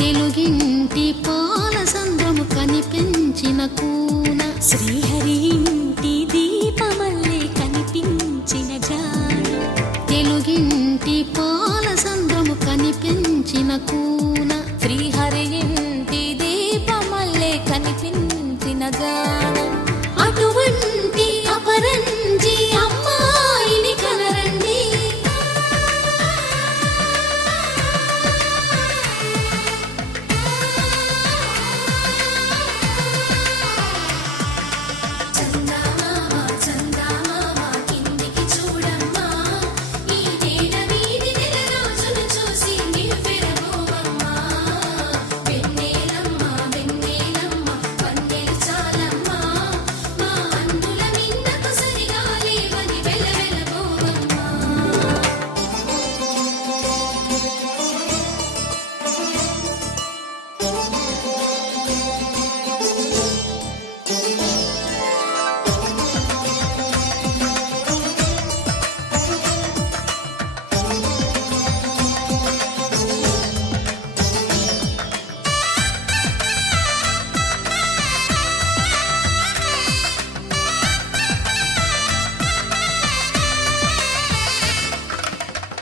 తెలుగింటి పాల సంద్రము కనిపించిన కూన శ్రీహరి ఇంటి దీపమల్లే కనిపించిన జాడ తెలుగింటి పాల సంద్రము కనిపించిన కూన శ్రీహరి ఇంటి దీపమల్లే కనిపించిన జాడ అటువంటి అపరంజి అమ్మాయిని కనరండి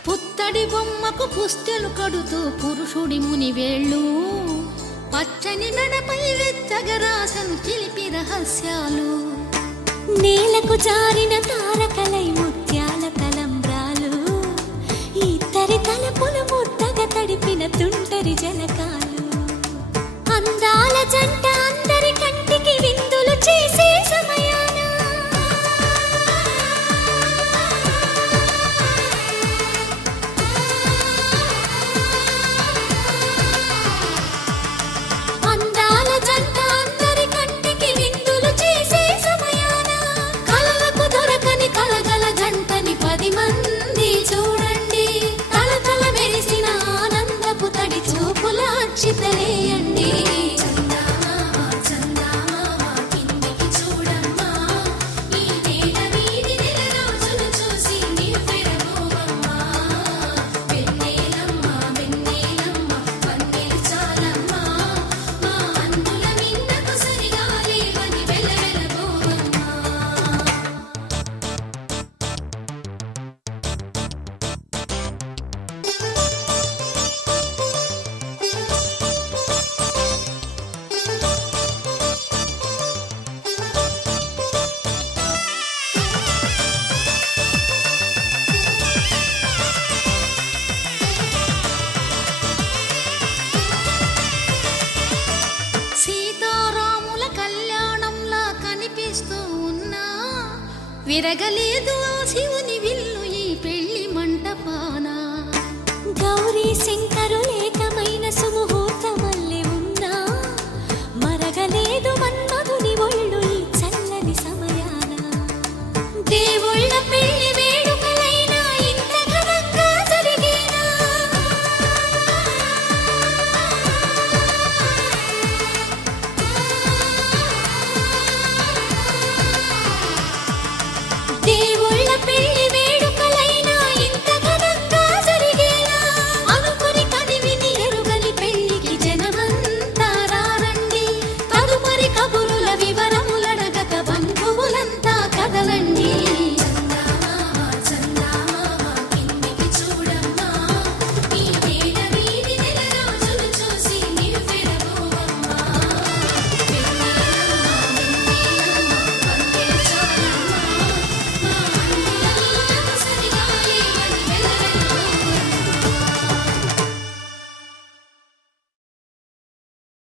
పుత్తడి బొమ్మకు పుస్తెలు కడుతూ పురుషుడి ముని వేళ్ళు పచ్చని మెడపై వెచ్చగరాసను చిలిపి రహస్యాలు నేలకు జారిన తారకలై ముత్యాల తలంబ్రాలు ఇద్దరి తలపులు ముద్దగా తడిపిన తుంటరి జలకాలు అందాల జంట అందరి కంటికి విందులు చేసే సమయాన అందాల జంట అందరి కంటికి విందులు చేసే సమయాన కలలకు దొరకని కలగల జంటని 10 మంది చూడండి తలతల మెరిసిన ఆనందపు తడి చూపుల అక్షితలేయండి సీతారాముల కళ్యాణంలా కనిపిస్తూ ఉన్నా విరగలేదు